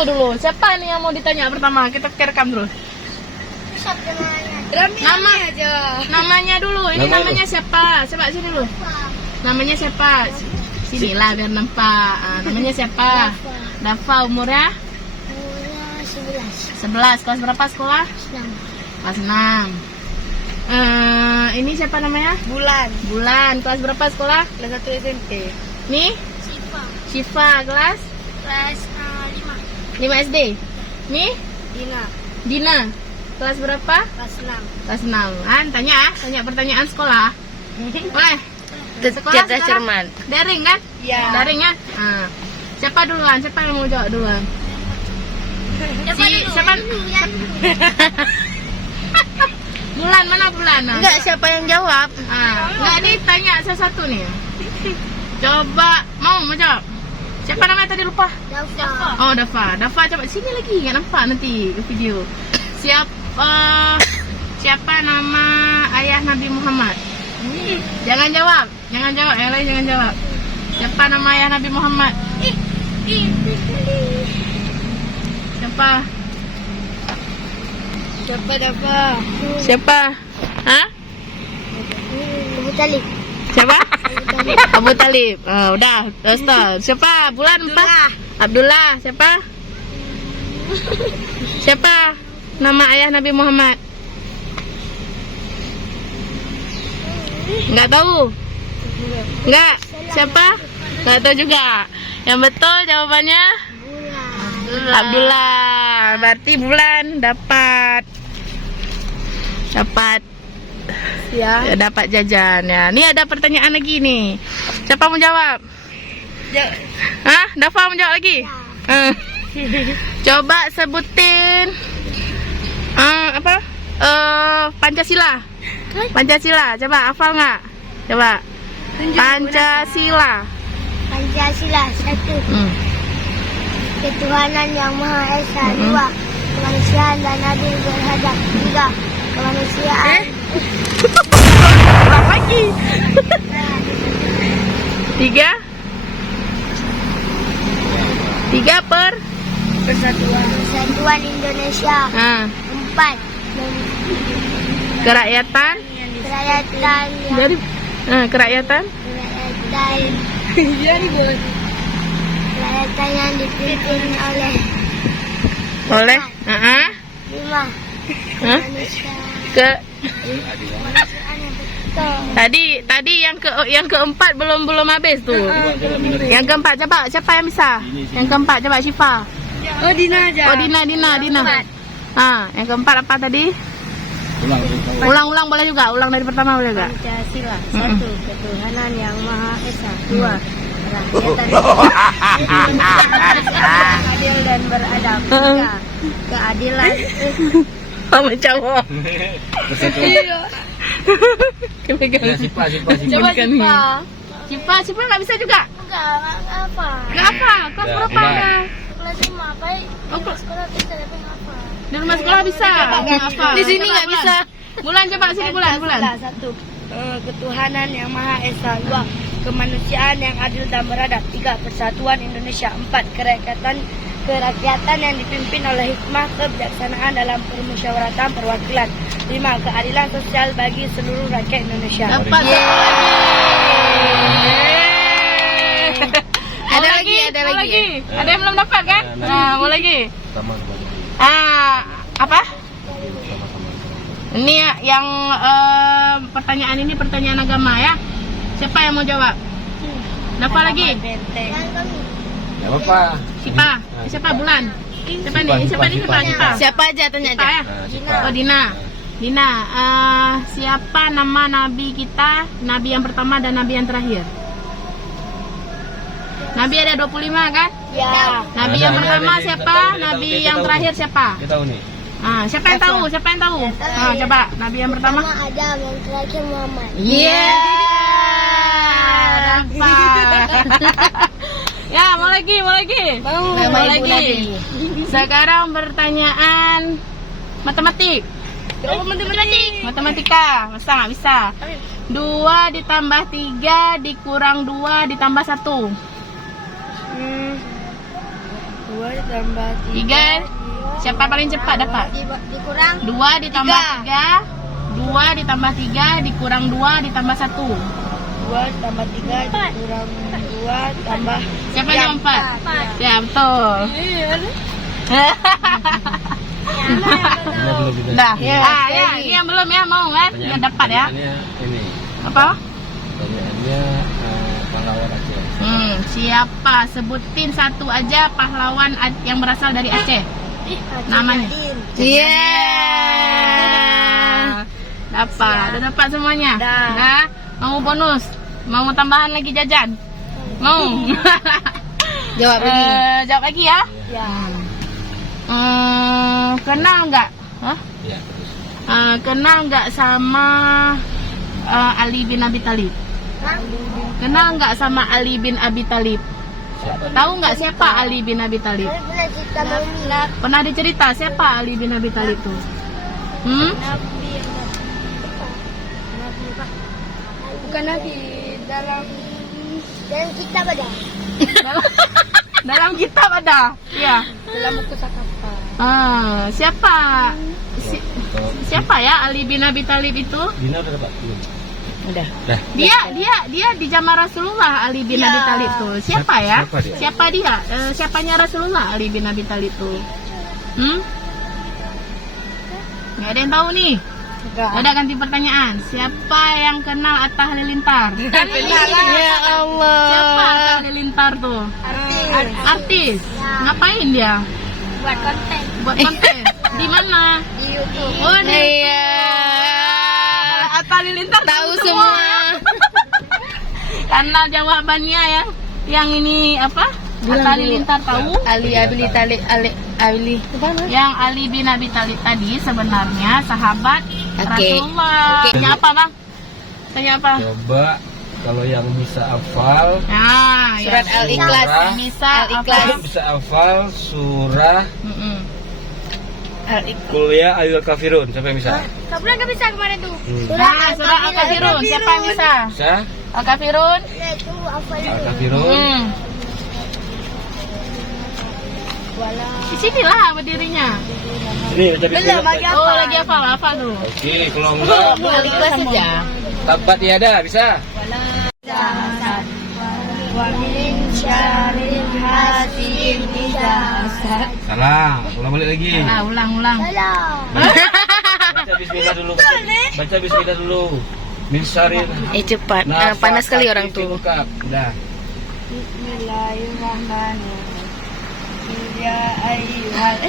Tunggu dulu. Siapa nih yang mau ditanya pertama? Kita rekam dulu. Nama aja. Namanya dulu. Ini namanya siapa? Coba sini dulu. Namanya siapa? Sinilah biar nampak. Namanya siapa? Dafa. Umurnya? 11. Kelas berapa sekolah? Kelas 6. Ini siapa namanya? Bulan. Kelas berapa sekolah? Kelas 1 SMP. Nih? Syifa. Kelas 5 SD. Nih? Dina. Kelas berapa? Kelas 6. Tanya pertanyaan sekolah. Boleh? Sekolah Cerdas cermat. Daring kan? Iya. Daring ya? Siapa duluan? Siapa yang mau jawab duluan? Siapa? Bulan, mana Bulan? Enggak, siapa yang jawab? Enggak, ini tanya satu nih. Coba, mau jawab? Siapa namanya tadi lupa? Oh, Dafa. Coba sini lagi, nggak nampak nanti ke video. Siapa nama ayah Nabi Muhammad? Jangan jawab. Yang lain jangan jawab. Siapa nama ayah Nabi Muhammad? Siapa Dafa? Siapa? Hah? Abu Talib. Siapa? Abu Talib. Udah, Ustaz. Siapa? Bulan 4. Abdullah. Siapa nama ayah Nabi Muhammad? Enggak tahu. Enggak. Siapa? Enggak tahu juga. Yang betul jawabannya Abdullah. Berarti Bulan dapat ya, dapat jajan ya. Ini ada pertanyaan lagi nih. Siapa mau jawab? Dafa mau jawab lagi? Coba sebutin Pancasila. Coba hafal nggak? Coba. Pancasila 1. Ketuhanan yang Maha Esa. 2. Kemanusiaan dan adil beradab. 3. Kemanusiaan. Ulang lagi. 3 Persatuan Indonesia. 4. Kerakyatan yang dipimpin oleh 5. Tadi yang keempat belum habis tuh. Yang keempat coba siapa yang bisa? Yang keempat coba Syifa. Dina aja. Dina. Yang keempat apa tadi? Ulang boleh juga. Ulang dari pertama boleh enggak? Pancasila. 1. Ketuhanan yang Maha Esa. 2. Kerakyatan adil dan beradab. 3. Keadilan. Mama jawab. Syifa nggak bisa juga. Nggak apa. Kelas berapa ada? Kelas 5. Baik. Sekolah bisa tapi nggak apa. Di rumah sekolah bisa. Di sini nggak bisa. Bulan coba sini Bulan. 1. Ketuhanan yang Maha Esa. 2. Kemanusiaan yang adil dan beradab. 3. Persatuan Indonesia. 4. Kerakyatan yang dipimpin oleh hikmah kebijaksanaan dalam permusyawaratan perwakilan. 5. Keadilan sosial bagi seluruh rakyat Indonesia. Dapat. Ada lagi. Ada yang belum dapat kan? Mau lagi. Apa? Ini yang pertanyaan ini pertanyaan agama ya. Siapa yang mau jawab? Dapat lagi? Ya apa? Siapa Bulan? Siapa aja tanya aja. Oh Dina. Siapa nama nabi kita? Nabi yang pertama dan nabi yang terakhir. Nabi ada 25 kan? Ya. Nabi yang pertama siapa? Nabi yang terakhir siapa? Kita tahu nih. Siapa yang tahu? Coba nabi yang pertama. Adam, yang terakhir Muhammad. Ya, mau lagi. Mau lagi. Sekarang pertanyaan matematik. Matematika. Masa nggak bisa? 2 ditambah 3 dikurang 2 ditambah 1. 2 ditambah 3. Siapa paling cepat dapat? Dikurang 2 ditambah 3. 2 ditambah 3 dikurang 2 ditambah 1. 2 ditambah 3 dikurang 2 tambah Siapa yang 4? Ya, betul. Dah. Ya, ini yang belum ya, mau kan? Yang dapat ya. Ini. Apa? Pertanyaannya pahlawan Aceh. Siapa? Sebutin satu aja pahlawan yang berasal dari Aceh. Namanya. Dapat. Udah dapat semuanya? Dah. Mau bonus? Mau tambahan lagi jajan? Mau? Jawab lagi. Jawab lagi ya? Ya. Kenal nggak? Hah? Ya, terus. Kenal nggak sama Ali bin Abi Thalib? Kenal nggak sama Ali bin Abi Thalib? Siapa? Tahu nggak siapa Ali bin Abi Thalib? pernah cerita mami. Pernah dicerita siapa Ali bin Abi Thalib tuh? Bukan Nabi dalam kitab ada. Dalam kitab ada. Ya. dalam buku Sakapa. Siapa ya Ali bin Abi Thalib itu? Dina udah dapat? Belum. Udah. Dah. Dia di zaman Rasulullah Ali bin Abi Thalib tuh. Siapa ya? Siapa dia? Siapa dia? Siapanya Rasulullah Ali bin Abi Thalib tuh? Nggak ada yang tahu nih. Udah ganti pertanyaan. Siapa yang kenal Atta Halilintar? Ya Allah. Siapa Atta Halilintar tuh? Artis. Ngapain dia? Buat konten Buat konten. Di mana? di YouTube. Oh, di Iya. Atta Halilintar Tahu semua. Karena jawabannya yang ini apa? Atta Halilintar tahu. Ali Yang Ali bin Abi Thalib tadi sebenarnya sahabat Oke. Rasulullah. Oke. Tanya apa, Bang? Tanya apa? Coba kalau yang bisa hafal, Nah, Surat yang Al-Ikhlas. bisa Al-Ikhlas. apa? bisa hafal surah Al-Ikhlas. Kuliah Ayul Kafirun. Siapa yang bisa? Kapan nggak bisa kemarin tuh? Nah, surah Al-Kafirun. Siapa yang bisa? Bisa? Al-Kafirun? Nah itu apa Al itu? Kafirun. Di sinilah berdirinya. Ini baca bismillah. Oh, lagi hafal tuh. Oke, kalau enggak Al-Ikhlas saja. tabat tiada bisa. Wa min syarril hasidin idza hasad. Salah. Ulang balik lagi. Ulang. Salah. Baca bismillah dulu. Baca bismillah dulu. Min syarril. Cepat. Panas sekali orang tuh. Udah. Bismillahirrahmanirrahim. Ya ayyuhal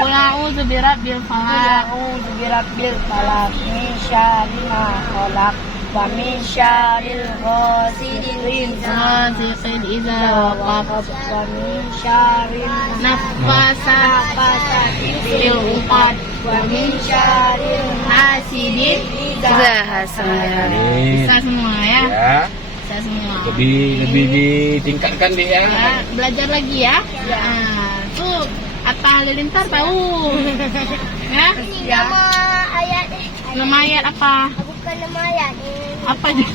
Qul a'udzu birabbil falaq. A'udzu birabbil falaq min syarri ma khalaq wa min syarril ghasidin idza Ghasiqin idza waqab. wa min syarril Nafasati fil uqad. wa min syarril Hasidin idza hasad. Bisa semua ya? Ya. Bisa semua. Lebih ditingkatkan dia. Ya, belajar lagi ya. Tuh Atta Halilintar tahu. Ya? Ini nama ayat Nama ayat apa? bukan nama ayat. Apa aja?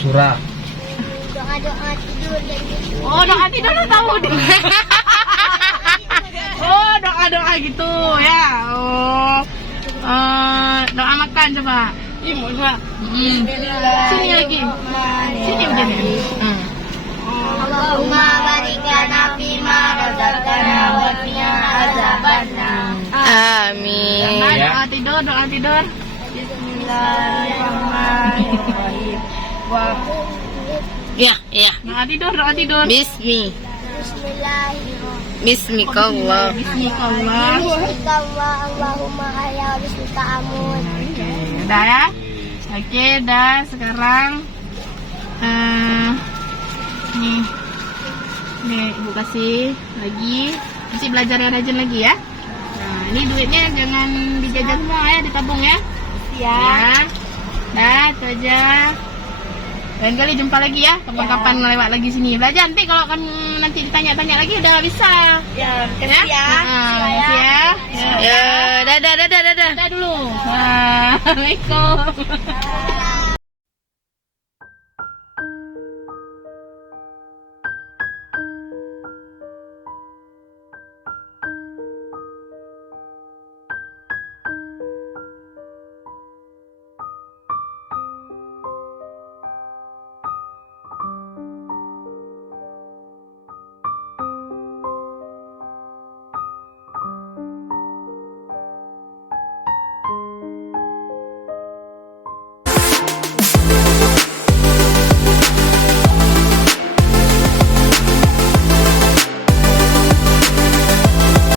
Surah. Doa-doa tidur dan gitu. Oh, doa tidur lo tahu deh. Oh, doa-doa gitu ya. Oh. Doa makan coba. Sini lagi. Sini begini. Allahumma barik lana fima razaqtana wa qina azabannar. Amin. Doa tidur, doa tidur. Bismillahirrahmanirrahim. Ya. Doa tidur. Bismillahirrahmanirrahim. Bismillah. Bismillah. Bismillah, Allahumma hayya bismika amun. Udah ya? Oke, dah sekarang nih Ibu kasih lagi. Masih belajar yang rajin lagi ya. Nah, ini duitnya jangan dijajan semua ya, ditabung ya. Ya. Dah, itu aja. Lain kali jumpa lagi ya, kapan-kapan ngelewat lagi sini. Belajar nanti kalau kamu nanti ditanya-tanya lagi udah bisa. Ya, kasih ya. Makasih ya. Ya, dadah. Dadah dulu. Assalamualaikum.